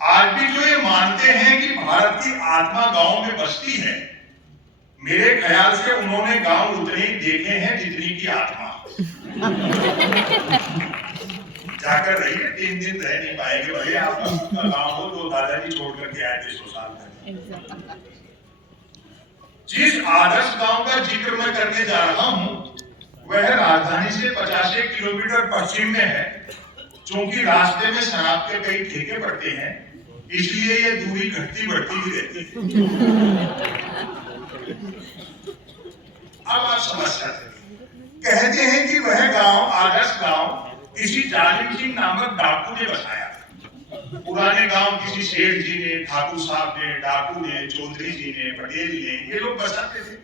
आज भी जो ये मानते हैं कि भारत की आत्मा गांव में बसती है, मेरे ख्याल से उन्होंने गांव उतने ही देखे हैं जितनी की आत्मा। जाकर रहिए, 3 दिन रह नहीं पाएंगे भले आपका गांव हो जो दादाजी छोड़ करके आए थे 100 साल पहले। जिस आदर्श गांव का जिक्र मैं करने जा रहा हूं वह राजधानी से 50 किलोमीटर पश्चिम में है। चूंकि रास्ते में शराब के कई ठेके पड़ते हैं, इसलिए ये दूरी घटती बढ़ती ही रहती है। अब आप समझ सकते हैं। कहते हैं कि वह गांव, आदर्श गांव, किसी जालिम सिंह नामक डाकू ने बसाया। पुराने गांव किसी सेठ जी ने, ठाकुर साहब ने, डाकू ने, चौधरी जी ने, पटेल ने, ये लोग बसाते थे।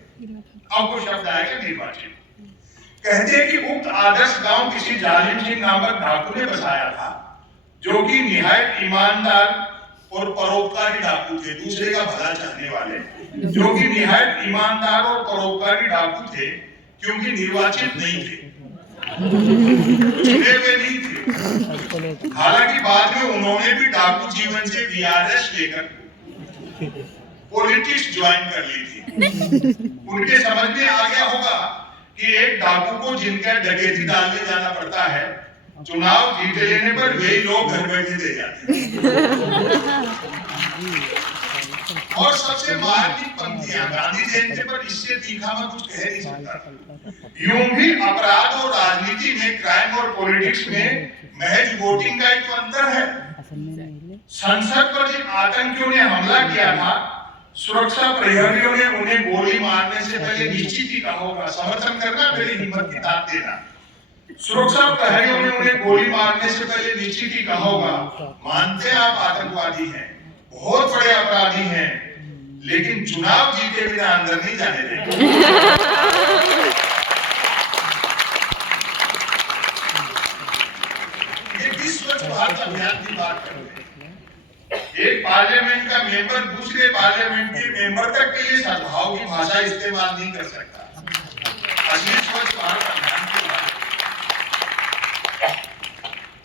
अब वो शब्द आएगा निर्वाचित। कहते हैं कि उक्त आदर्श गांव किसी जालिम सिंह नामक डाकू ने बसाया था, जो कि निहायत ईमानदार और परोपकारी डाकू थे, दूसरे का भला चाहने वाले, जो कि निहायत ईमानदार और परोपकारी डाकू थे, क्योंकि निर्वाचित नहीं थे, चुने हुए नहीं थे। हालांकि बाद में उन्होंने भी डाकू जीवन से वीआरएस लेकर पॉलिटिक्स ज्वाइन कर ली थी। उनके समझ में आ गया होगा कि एक डाकू को जिनका डकैती डालने जाना पड़ता है, चुनाव जीत लेने पर वही लोग घर बैठे दे जाते हैं। और सबसे मार्मिक पंक्तियां गांधी जयंती पर, इससे तीखा मैं कुछ कह नहीं सकता। यूं भी अपराध और राजनीति में, क्राइम और पॉलिटिक्स में महज वोटिंग का एक अंतर है। संसद पर जिन आतंकियों ने हमला किया था, सुरक्षा प्रहरियों ने उन्हें गोली मारने से पहले निश्चित ही कहा होगा, समर्थन करना, मेरी हिम्मत की दाद देना। सुरक्षा प्रहरियों ने उन्हें गोली मारने से पहले निश्चित ही कहा होगा, मानते आप आतंकवादी हैं, बहुत बड़े अपराधी हैं, लेकिन चुनाव जीते बिना अंदर नहीं जाने देंगे। ये विश्व स्वच्छ भारत अभियान की बात करते हैं। एक पार्लियामेंट का मेंबर दूसरे पार्लियामेंट के मेंबर तक के लिए सद्भाव की भाषा इस्तेमाल नहीं कर सकता। असली स्वच्छ भारत अभियान की बात।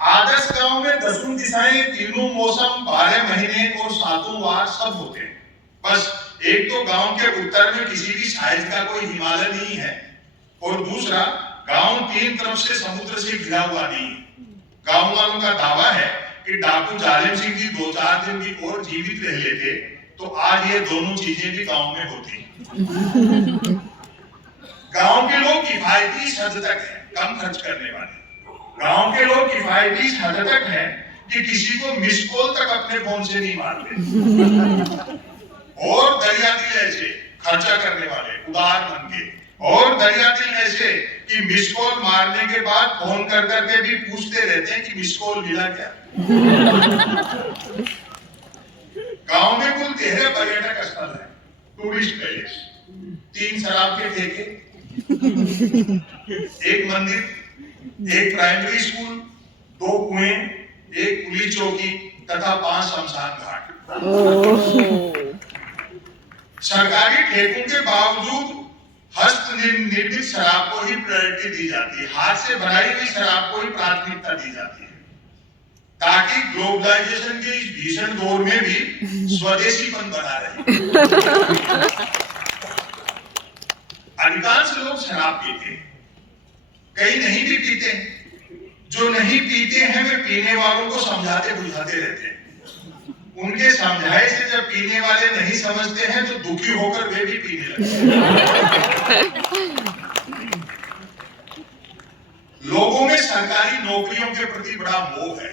आदर्श गांव में 10 दिशाएं, तीनों मौसम, 12 महीने और 7 वार सब होते हैं। बस एक तो गांव के उत्तर में किसी भी साइज का कोई हिमालय नहीं है, और दूसरा गांव 3 तरफ से समुद्र से घिरा हुआ नहीं है। गांव वालों का दावा है कि डाकू जालिम सिंह जी 2-4 दिन भी और जीवित रह लेते तो आज ये दोनों चीजें भी गांव में होती। गांव के लोग किफायती हद तक है, कम खर्च करने वाले। गांव के लोग किफायती हद तक है कि किसी को मिस कॉल तक अपने फोन से नहीं मारते। और दरिया दिल ऐसे खर्चा करने वाले, उदार मन के, और दरिया दिल ऐसे कि मिस कॉल मारने के बाद फोन कर करके भी पूछते रहते हैं कि मिस कॉल मिला क्या। गांव में कुल 13 पर्यटक स्थल है, टूरिस्ट पैलेस, 3 शराब के ठेके, 1 मंदिर, 1 प्राइमरी स्कूल, 2 कुएं, 1 पुलिस चौकी तथा 5 शमशान घाट। सरकारी ठेकों के बावजूद हस्त निर्मित शराब को ही प्रायोरिटी दी जाती है, हाथ से बनाई हुई शराब को ही प्राथमिकता दी जाती है, ताकि ग्लोबलाइजेशन के इस भीषण दौर में भी स्वदेशीपन बना रहे। अधिकांश लोग शराब पीते हैं, कई नहीं भी पीते। जो नहीं पीते हैं वे पीने वालों को समझाते बुझाते रहते हैं। उनके समझाए से जब पीने वाले नहीं समझते हैं तो दुखी होकर वे भी पीने लगते हैं। लोगों में सरकारी नौकरियों के प्रति बड़ा मोह है।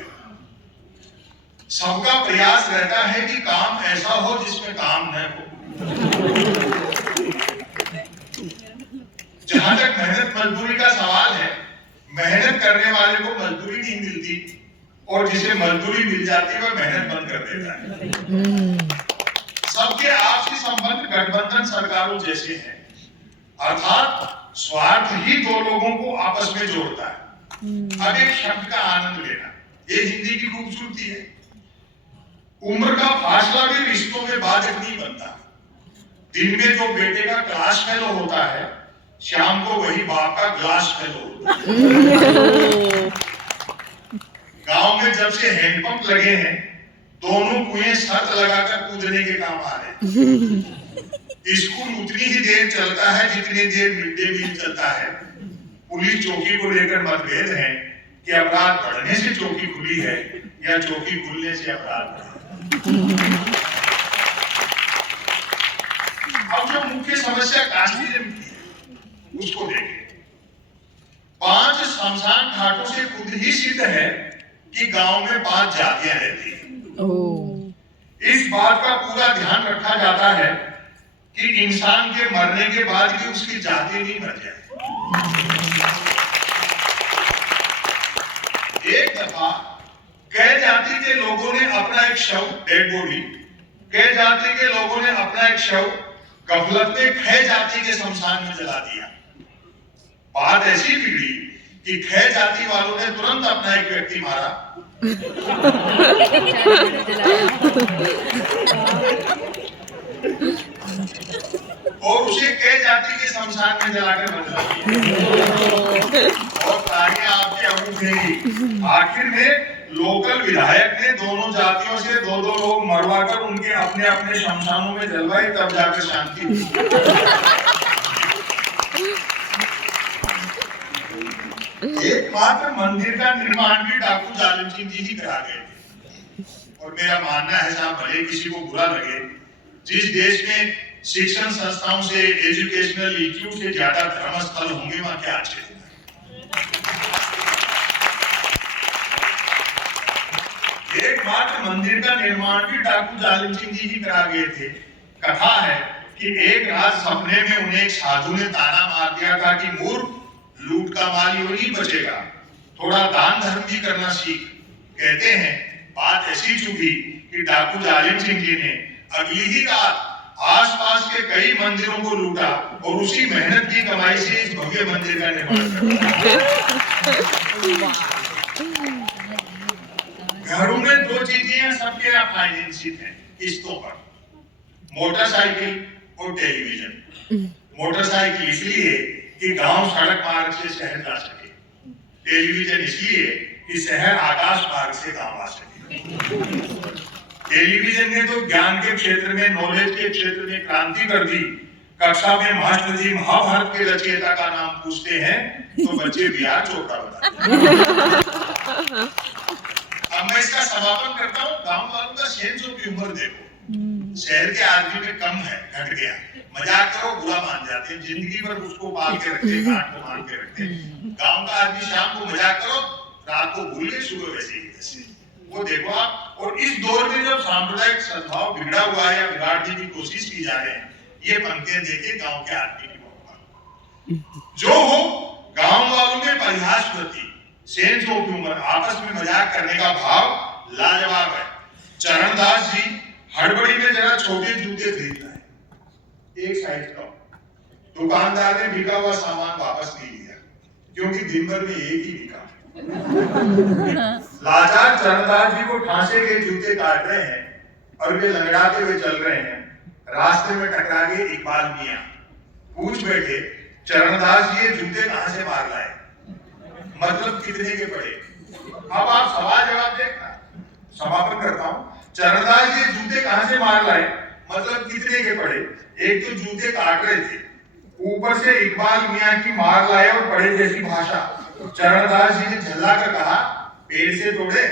सबका प्रयास रहता है कि काम ऐसा हो जिसमें काम न हो। जहां तक मेहनत मजदूरी का सवाल है, मेहनत करने वाले को मजदूरी नहीं मिलती, और जिसे मजदूरी मिल जाती है वह मेहनत बंद कर देता है। सबके आपसी संबंध गठबंधन सरकारों जैसे हैं, अर्थात स्वार्थ ही 2 लोगों को आपस में जोड़ता है। अब एक शब्द का आनंद लेना, ये हिंदी की खूबसूरती है। उम्र का फासला भी रिश्तों में बाधक नहीं बनता। दिन में जो बेटे का क्लास फेलो होता है, शाम को वही बाप का ग्लास फेलो होता है। गांव में जब से हैंडपंप लगे हैं दोनों कुएं शर्त लगाकर कूदने के काम आ रहे। स्कूल उतनी ही देर चलता है जितनी देर मिड डे मील चलता है। पुलिस चौकी को लेकर मतभेद है कि अपराध बढ़ने से चौकी खुली है या चौकी खुलने से अपराध बढ़ा। अब जो मुख्य समस्या कास्टिज्म की है उसको देखें। 5 शमशान घाटों से खुद ही सिद्ध है कि गांव में 5 जातियां रहती हैं। इस बात का पूरा ध्यान रखा जाता है कि इंसान के मरने के बाद भी उसकी जाति नहीं मर जाए। एक दफा कै जाति के लोगों ने अपना एक शव, डेड बॉडी, कै जाति के लोगों ने अपना एक शव गफलत में खै जाति के शमशान में जला दिया। बात ऐसी बिगड़ी कि खै जाति वालों ने तुरंत अपना एक व्यक्ति मारा और उसे कै जाति के शमशान में जलाकर बदला दिया और तालियां आपके अबू फेंकी। आखिर में लोकल विधायक ने दोनों जातियों से 2-2 लोग मरवाकर उनके अपने अपने शमशानों में जलवाई, तब जाकर शांति हुई। एकमात्र मंदिर का निर्माण भी डाकू जालिम सिंह जी ही करा गए थे। और मेरा मानना है, साहब भले किसी को बुरा लगे, जिस देश में शिक्षण संस्थाओं से, एजुकेशनल इंस्टीट्यूट से ज्यादा धर्म स्थल होंगे वहां क्या अच्छे थे। एकमात्र मंदिर का निर्माण भी डाकू जालिम सिंह जी ही करा गए थे। कथा है कि एक रात सपने में उन्हें एक साधु ने ताना मार दिया था कि मूर्ख, लूट का माल यूं नहीं बचेगा, थोड़ा दान धर्म भी करना सीख। कहते हैं बात ऐसी चुकी कि डाकू जालिम सिंह जी ने अगली ही रात आसपास के कई मंदिरों को लूटा और उसी मेहनत की कमाई से इस भव्य मंदिर का निर्माण किया। घरों में 2 चीजें सबके यहाँ फाइनेंसिंग है किस्तों पर, मोटरसाइकिल और टेलीविजन। मोटरसाइकिल इसलिए कि गांव सड़क मार्ग से शहर जा सके, टेलीविजन इसलिए कि शहर आकाश मार्ग से गांव आ सके। टेलीविजन ने तो ज्ञान के क्षेत्र में, नॉलेज के क्षेत्र में क्रांति कर दी। कक्षा में मास्टर जी महाभारत के रचयिता का नाम पूछते हैं तो बच्चे बिहार चोपड़ा बताते हैं। अब मैं इसका समापन करता हूँ। गांव वालों का सेंस ऑफ ह्यूमर देखो, शहर के आदमी में कम है, घट गया। मजाक करो बुरा मान जाते हैं, जिंदगी भर उसको पाल के रखते हैं, गांठ को मान के रखते हैं। गांव का आदमी शाम को मजाक करो, रात को भूल गए, सुबह वैसे ही वैसे। वो देखो आप। और इस दौर में जब सांप्रदायिक सद्भाव बिगड़ा हुआ है या बिगाड़ने की कोशिश की जा रही है, ये पंक्तियां देखिए गांव के आदमी की बहुत। जो हो, गांव वालों में परिहास प्रति, सेंस ऑफ ह्यूमर, आपस में मजाक करने का भाव लाजवाब है। चरणदास जी हड़बड़ी में जरा छोटे जूते खरीद लाए, एक साइज का। दुकानदार ने बिका हुआ सामान वापस नहीं लिया क्योंकि दिन भर में एक ही बिका। लाचार चरणदास जी को ठांसे के जूते काट रहे हैं और वे लंगड़ाते हुए चल रहे हैं। रास्ते में टकरा गए इकबाल मियां, पूछ बैठे, चरणदास जी ये जूते कहां से मार लाए, मतलब कितने के पड़े। अब आप सवाल जवाब देखना, समापन करता हूं। चरणदास जी जूते कहां से मार लाए, मतलब कितने के पड़े। एक तो जूते काट रहे थे, ऊपर से इकबाल मियां की मार लाए और पड़े जैसी भाषा। चरणदास जी ने झल्ला कर कहा, पेड़ से तोड़े।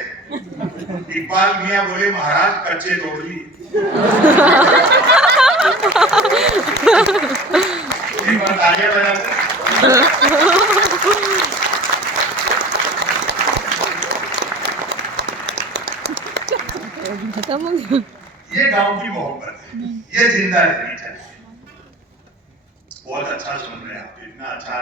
इकबाल मियां बोले, महाराज कच्चे तोड़ लिए। एक बार तालियां बजाते। ये गांव की मोहब्बत है, ये जिंदा रहनी चाहिए। बहुत अच्छा सुन रहे हैं आप, इतना अच्छा।